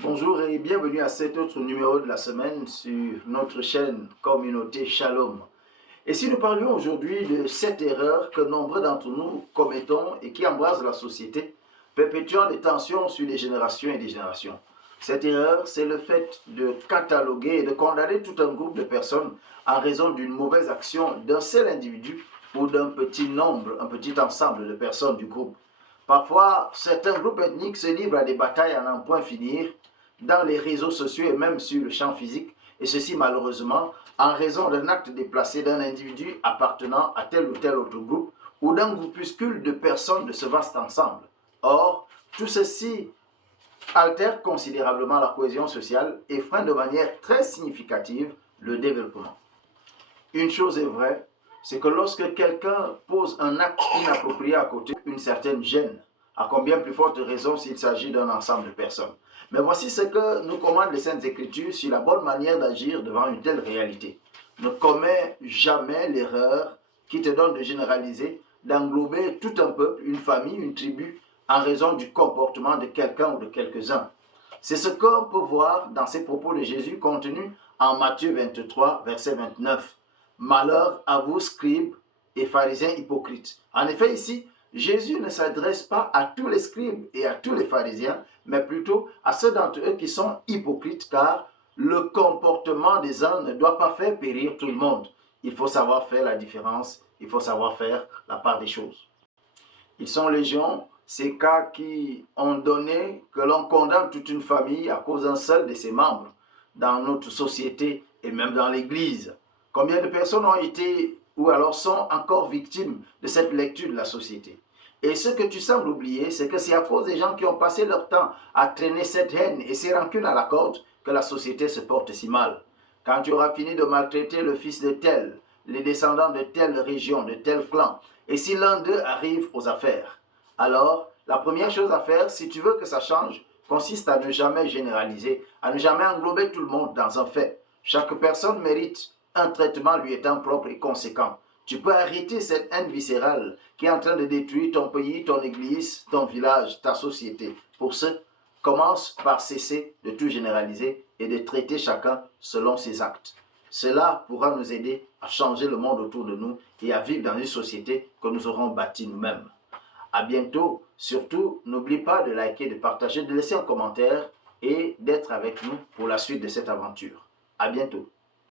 Bonjour et bienvenue à cet autre numéro de la semaine sur notre chaîne Communauté Shalom. Et si nous parlions aujourd'hui de cette erreur que nombreux d'entre nous commettons et qui embrase la société, perpétuant des tensions sur des générations et des générations. Cette erreur, c'est le fait de cataloguer et de condamner tout un groupe de personnes en raison d'une mauvaise action d'un seul individu ou d'un petit nombre, un petit ensemble de personnes du groupe. Parfois, certains groupes ethniques se livrent à des batailles à n'en point finir dans les réseaux sociaux et même sur le champ physique, et ceci malheureusement en raison d'un acte déplacé d'un individu appartenant à tel ou tel autre groupe ou d'un groupuscule de personnes de ce vaste ensemble. Or, tout ceci altère considérablement la cohésion sociale et freine de manière très significative le développement. Une chose est vraie, c'est que lorsque quelqu'un pose un acte inapproprié à côté d'une certaine gêne, à combien plus forte raison s'il s'agit d'un ensemble de personnes. Mais voici ce que nous commandent les Saintes Écritures sur la bonne manière d'agir devant une telle réalité. Ne commets jamais l'erreur qui te donne de généraliser, d'englober tout un peuple, une famille, une tribu, en raison du comportement de quelqu'un ou de quelques-uns. C'est ce qu'on peut voir dans ces propos de Jésus contenus en Matthieu 23, verset 29. Malheur à vous, scribes et pharisiens hypocrites. En effet, ici, Jésus ne s'adresse pas à tous les scribes et à tous les pharisiens, mais plutôt à ceux d'entre eux qui sont hypocrites, car le comportement des uns ne doit pas faire périr tout le monde. Il faut savoir faire la différence, il faut savoir faire la part des choses. Ils sont légion, ces cas qui ont donné que l'on condamne toute une famille à cause d'un seul de ses membres dans notre société et même dans l'Église. Combien de personnes ont été ou alors sont encore victimes de cette lecture de la société? Et ce que tu sembles oublier, c'est que c'est à cause des gens qui ont passé leur temps à traîner cette haine et ces rancunes à la corde que la société se porte si mal. Quand tu auras fini de maltraiter le fils de tel, les descendants de telle région, de tel clan, et si l'un d'eux arrive aux affaires, alors la première chose à faire, si tu veux que ça change, consiste à ne jamais généraliser, à ne jamais englober tout le monde dans un fait. Chaque personne mérite un traitement lui étant propre et conséquent. Tu peux arrêter cette haine viscérale qui est en train de détruire ton pays, ton église, ton village, ta société. Pour ce, commence par cesser de tout généraliser et de traiter chacun selon ses actes. Cela pourra nous aider à changer le monde autour de nous et à vivre dans une société que nous aurons bâtie nous-mêmes. À bientôt. Surtout, n'oublie pas de liker, de partager, de laisser un commentaire et d'être avec nous pour la suite de cette aventure. À bientôt.